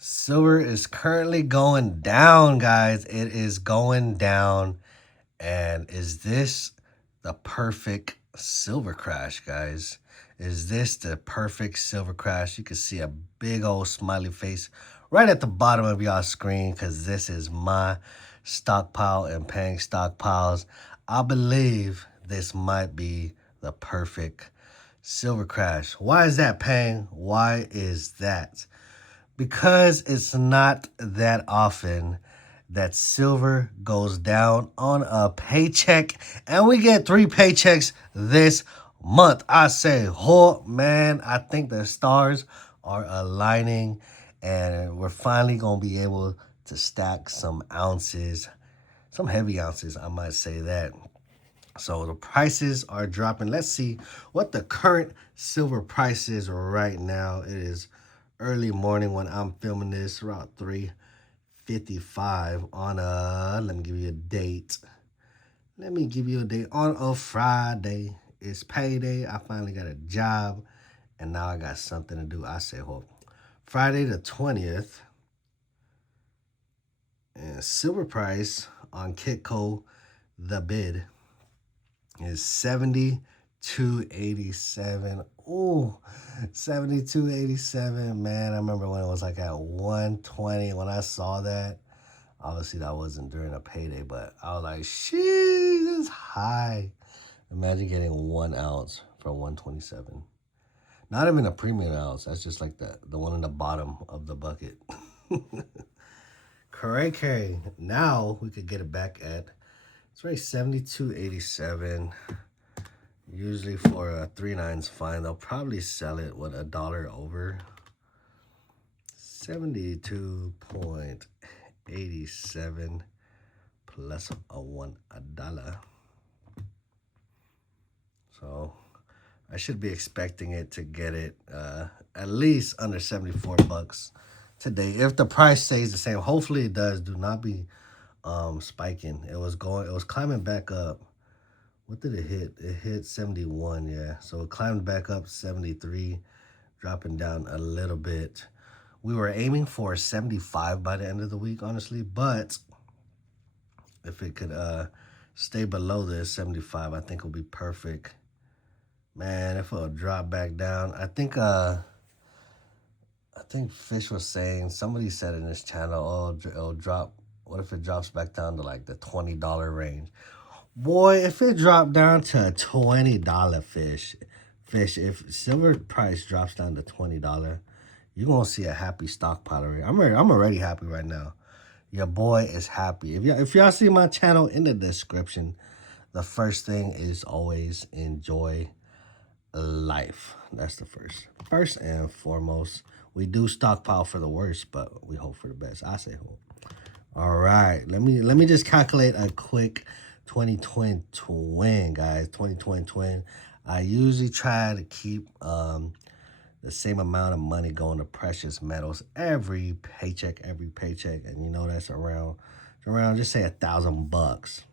Silver is currently going down, guys. It is going down. And is this the perfect silver crash, guys? Is this the perfect silver crash? You can see a big old smiley face right at the bottom of y'all screen because this is my stockpile and paying stockpiles. I believe this might be the perfect silver crash. Why is that, Pang? Why is that? Because it's not that often that silver goes down on a paycheck, and we get 3 paychecks this month. I say, oh man, I think the stars are aligning, and we're finally gonna be able to stack some ounces, some heavy ounces, I might say that. So the prices are dropping. Let's see what the current silver price is right now. It is early morning when I'm filming this, around 3:55 on let me give you a date. Let me give you a date on a Friday. It's payday. I finally got a job and now I got something to do. I say, well, Friday the 20th, and silver price on Kitco, the bid is 72.87. Ooh, 72.87. Man, I remember when it was like at 120 when I saw that. Obviously, that wasn't during a payday, but I was like, sheesh, that's high. Imagine getting 1 ounce for 127. Not even a premium ounce. That's just like the one in the bottom of the bucket. Correct. Now we could get it back at, it's right, 72.87. Usually for a 3.9's fine. They'll probably sell it with $1 over. 72.87 plus $1. So I should be expecting it to get it at least under 74 bucks today. If the price stays the same, hopefully it does. Do not be spiking. It was climbing back up. What did it hit? It hit 71, yeah. So it climbed back up 73, dropping down a little bit. We were aiming for 75 by the end of the week, honestly, but if it could stay below this 75, I think it'll be perfect. Man, if it'll drop back down, I think Fish was saying, somebody said in this channel, oh, it'll drop. What if it drops back down to like the $20 range? Boy, if it dropped down to $20, Fish, if silver price drops down to $20, you're gonna see a happy stockpiler. I'm already happy right now. Your boy is happy. If y'all see my channel in the description, the first thing is always enjoy life. That's the first and foremost. We do stockpile for the worst, but we hope for the best. I say hope. All right, let me just calculate a quick 2020 twin, guys. 2020 twin. I usually try to keep the same amount of money going to precious metals every paycheck, and you know that's around just say $1,000.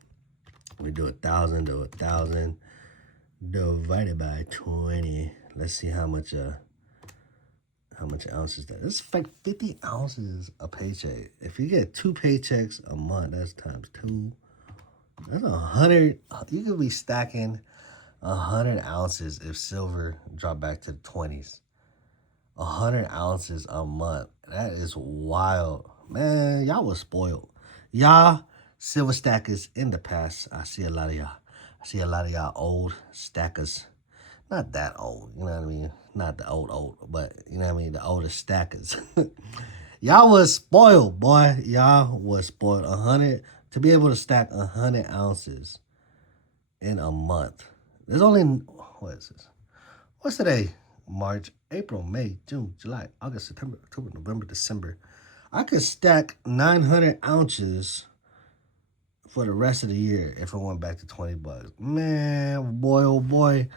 We do 1,000 to 1,000 divided by 20. Let's see how much ounces that is. It's like 50 ounces a paycheck. If you get 2 paychecks a month, that's times 2. That's 100. You could be stacking 100 ounces if silver dropped back to the 20s. 100 ounces a month. That is wild. Man, y'all was spoiled. Y'all silver stackers in the past. I see a lot of y'all old stackers. Not that old, you know what I mean? Not the old, but you know what I mean? The oldest stackers. Y'all was spoiled, boy. Y'all was spoiled. 100, to be able to stack 100 ounces in a month. There's only, what is this? What's today? March, April, May, June, July, August, September, October, November, December. I could stack 900 ounces for the rest of the year if it went back to 20 bucks. Man, boy, oh boy.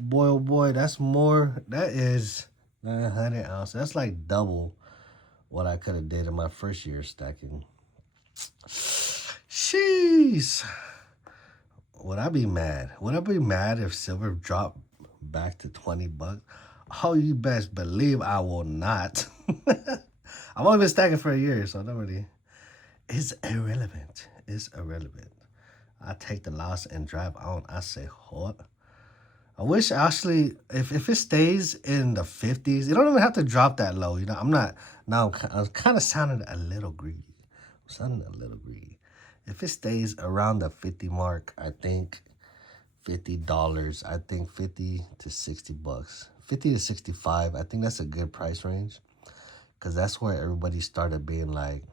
Boy, oh boy, that's more. That is 900 ounces. That's like double what I could have did in my first year stacking. Sheesh. Would I be mad? Would I be mad if silver dropped back to 20 bucks? Oh, you best believe I will not. I've only been stacking for a year, so I don't really. It's irrelevant. It's irrelevant. I take the loss and drive on. I say, what? I wish actually, if it stays in the 50s, you don't even have to drop that low. You know, I'm not, now I'm kind of sounding a little greedy. I'm sounding a little greedy. If it stays around the 50 mark, I think $50, I think 50 to 60 bucks. 50 to 65, I think that's a good price range. Because that's where everybody started being like,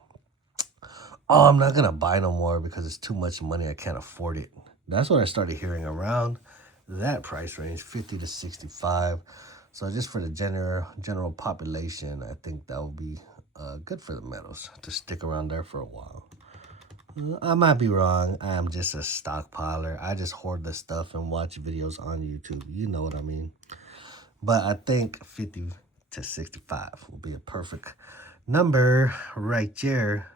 oh, I'm not going to buy no more because it's too much money. I can't afford it. That's what I started hearing around that price range, 50 to 65. So just for the general population, I think that would be good for the metals to stick around there for a while. I might be wrong. I am just a stockpiler. I just hoard the stuff and watch videos on YouTube. You know what I mean. But I think 50 to 65 will be a perfect number right there.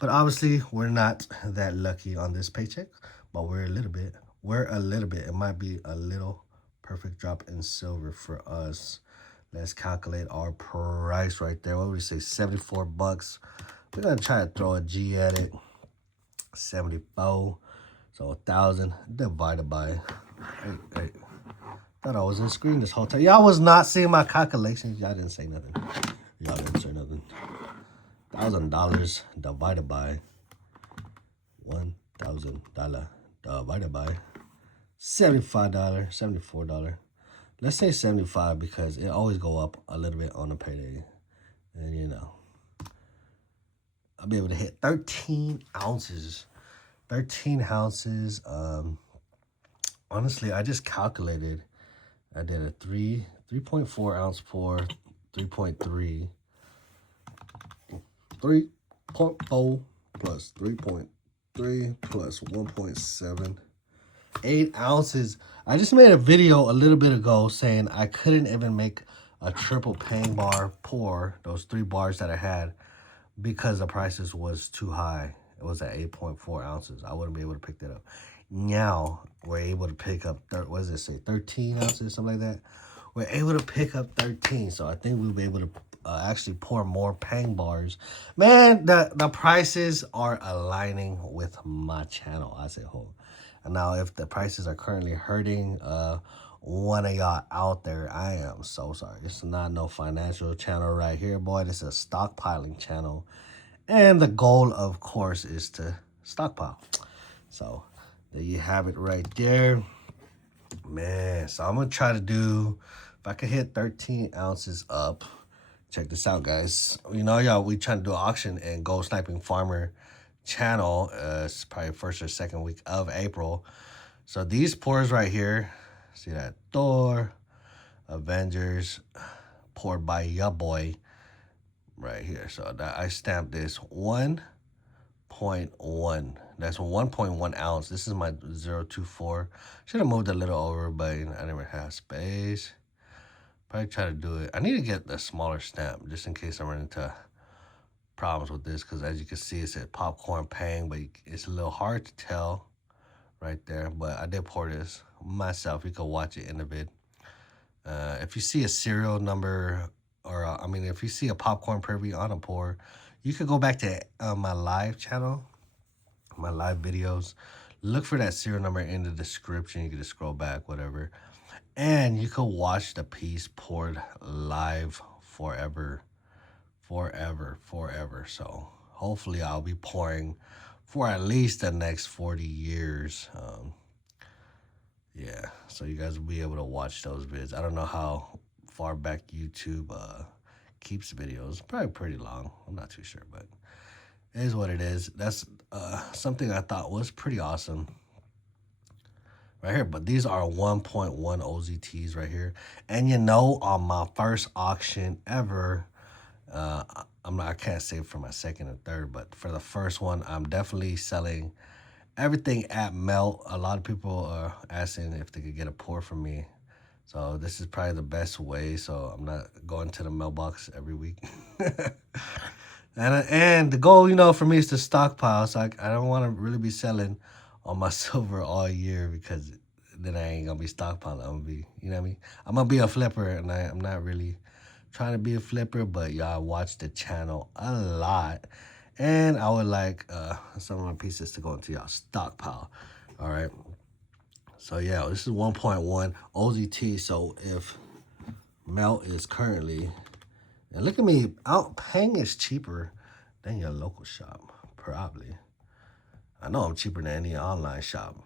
But obviously, we're not that lucky on this paycheck. But we're a little bit. It might be a little perfect drop in silver for us. Let's calculate our price right there. What would we say? 74 bucks. We're going to try to throw a G at it. 74. So 1,000 divided by... Hey. Thought I was in screen this whole time. Y'all was not seeing my calculations. Y'all didn't say nothing. $1,000 divided by $1,000 divided by $75, $74. Let's say 75 because it always go up a little bit on a payday. And you know, I'll be able to hit 13 ounces. 13 ounces. Honestly, I just calculated. I did a 3.4 ounce pour, 3.3, 3.4 plus 3.3 plus 1.7, 8 ounces. I just made a video a little bit ago saying I couldn't even make a triple pang bar pour, those 3 bars that I had, because the prices was too high. It was at 8.4 ounces. I wouldn't be able to pick that up. Now we're able to pick up, what does it say, 13 ounces, something like that. We're able to pick up 13, so I think we'll be able to actually pour more pang bars. Man, the prices are aligning with my channel, I say, hold. And now if the prices are currently hurting one of y'all out there, I am so sorry. It's not no financial channel right here, boy. This is a stockpiling channel. And the goal, of course, is to stockpile. So there you have it right there. Man, so I'm going to try to do, if I can hit 13 ounces up. Check this out, guys. You know, y'all, we trying to do an auction and Gold Sniping Farmer channel. It's probably first or second week of April. So these pours right here, see that? Thor, Avengers, poured by ya boy right here. So that I stamped this 1.1. That's 1.1 ounce. This is my 024. Should have moved a little over, but I never had space. Probably try to do it. I need to get the smaller stamp just in case I run into problems with this, because as you can see, it said popcorn pang, but it's a little hard to tell right there. But I did pour this myself. You can watch it in the vid. If you see a serial number, or if you see a popcorn preview on a pour, you could go back to my live channel, my live videos. Look for that serial number in the description. You can just scroll back, whatever. And you can watch the piece poured live forever. So hopefully I'll be pouring for at least the next 40 years. Yeah, so you guys will be able to watch those vids. I don't know how far back YouTube keeps videos. Probably pretty long. I'm not too sure, but it is what it is. That's something I thought was pretty awesome right here. But these are 1.1 OZTs right here. And you know, on my first auction ever, I can't say for my second and third, but for the first one, I'm definitely selling everything at melt. A lot of people are asking if they could get a pour from me. So this is probably the best way. So I'm not going to the mailbox every week. And the goal, you know, for me is to stockpile. So I don't want to really be selling on my silver all year, because then I ain't going to be stockpiling. I'm going to be, you know what I mean? I'm going to be a flipper, and I'm not really trying to be a flipper, but y'all watch the channel a lot. And I would like some of my pieces to go into y'all stockpile. All right. So yeah, this is 1.1 OZT. So if melt is currently, and look at me, Pang is cheaper than your local shop, probably. I know I'm cheaper than any online shop.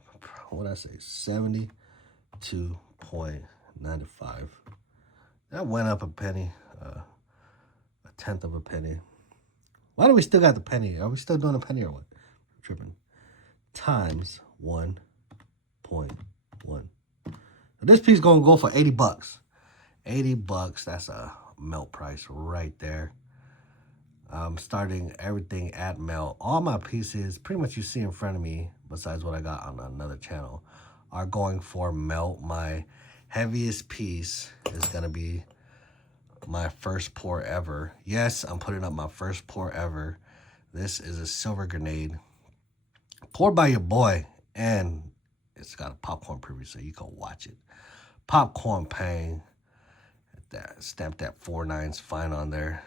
What did I say? 72.95. That went up a penny, a tenth of a penny. Why do we still got the penny? Are we still doing a penny or what? Tripping. Times 1.1. This piece gonna go for 80 bucks. 80 bucks, that's a melt price right there. I'm starting everything at melt. All my pieces, pretty much you see in front of me, besides what I got on another channel, are going for melt. My heaviest piece is gonna be my first pour ever. Yes, I'm putting up my first pour ever. This is a silver grenade poured by your boy, and it's got a popcorn preview so you can watch it. Popcorn Pang. That stamped that 4 9s fine on there.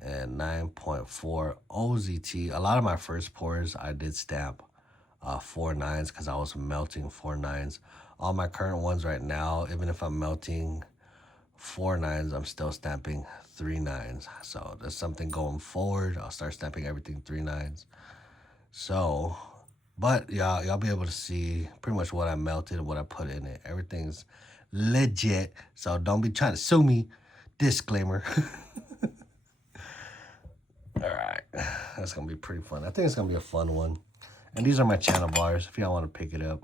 And 9.4 OZT. A lot of my first pours I did stamp 4 9s because I was melting 4 9s. All my current ones right now, even if I'm melting 4 9s, I'm still stamping 3 9s. So there's something going forward. I'll start stamping everything 3 9s. So, but y'all be able to see pretty much what I melted, what I put in it. Everything's legit. So don't be trying to sue me. Disclaimer. All right, that's gonna be pretty fun. I think it's gonna be a fun one. And these are my channel bars if y'all want to pick it up.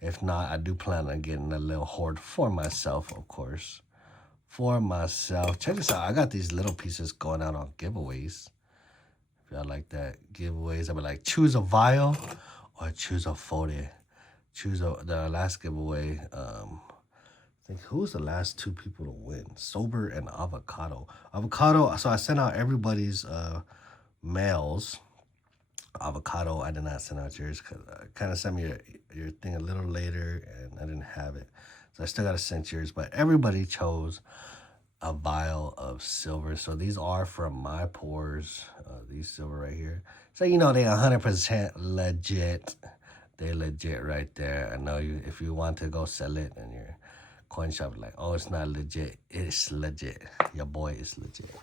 If not, I do plan on getting a little hoard for myself, of course. For myself. Check this out. I got these little pieces going out on giveaways. If y'all like that, giveaways, I'll be like, choose a vial or choose a 40. Choose the last giveaway. I think who's the last 2 people to win? Sober and Avocado. Avocado, so I sent out everybody's mails. Avocado, I did not send out yours because I kind of sent me your thing a little later and I didn't have it. So I still got to send yours, but everybody chose a vial of silver. So these are from my pours, these silver right here. So you know they 100% legit. They legit right there. I know you, if you want to go sell it and your coin shop like, oh, it's not legit. It's legit. Your boy is legit.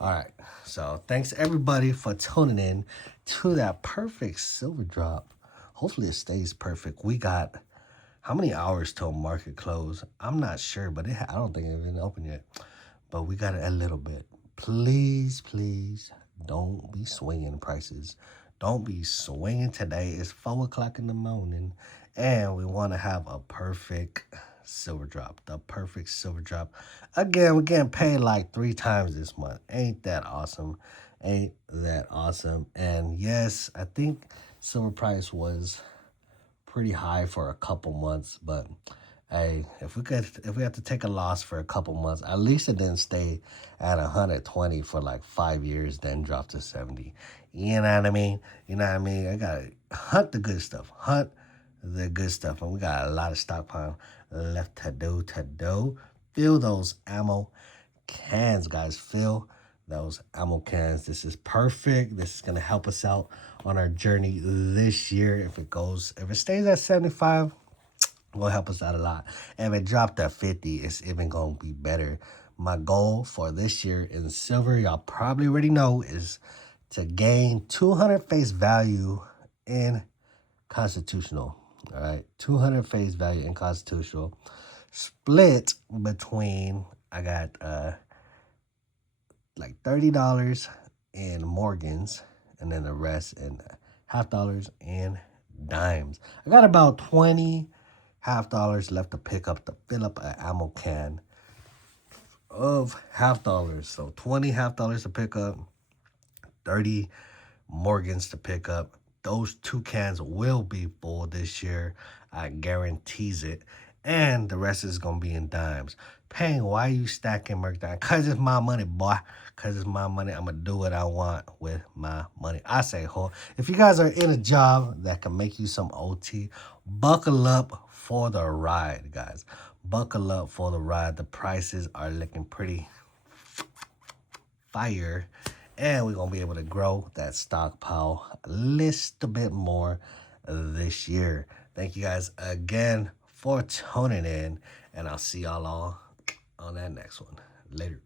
All right, so thanks everybody for tuning in to that perfect silver drop. Hopefully it stays perfect. We got how many hours till market close? I'm not sure, but I don't think it's even open yet. But we got it a little bit. Please, please don't be swinging prices. Don't be swinging today. It's 4 o'clock in the morning, and we want to have a perfect silver drop. The perfect silver drop. Again, we're getting paid like 3 times this month. Ain't that awesome? Ain't that awesome? And yes, I think silver price was pretty high for a couple months, but hey, if we have to take a loss for a couple months, at least it didn't stay at 120 for like 5 years, then drop to 70. You know what I mean? You know what I mean? I gotta hunt the good stuff. Hunt the good stuff. And we got a lot of stockpile left to do. Fill those ammo cans, guys. Fill those ammo cans. This is perfect. This is gonna help us out on our journey this year. If it stays at 75, will help us out a lot. And if it dropped at 50, it's even gonna be better. My goal for this year in silver, y'all probably already know, is to gain 200 face value in Constitutional. All right, 200 face value in Constitutional. Split between, I got like $30 in Morgans, and then the rest in $50 and dimes. I got about $20 $50 left to pick up to fill up an ammo can of $50. So $20 $50 to pick up, 30 Morgans to pick up. Those 2 cans will be full this year. I guarantees it. And the rest is going to be in dimes. Pang, why are you stacking merch down? Because it's my money, boy. Because it's my money. I'm going to do what I want with my money. I say, if you guys are in a job that can make you some OT, buckle up for the ride, guys. buckle up for the ride. The prices are looking pretty fire, and we're gonna be able to grow that stockpile a little bit more this year. Thank you guys again for tuning in, and I'll see y'all all on that next one. Later.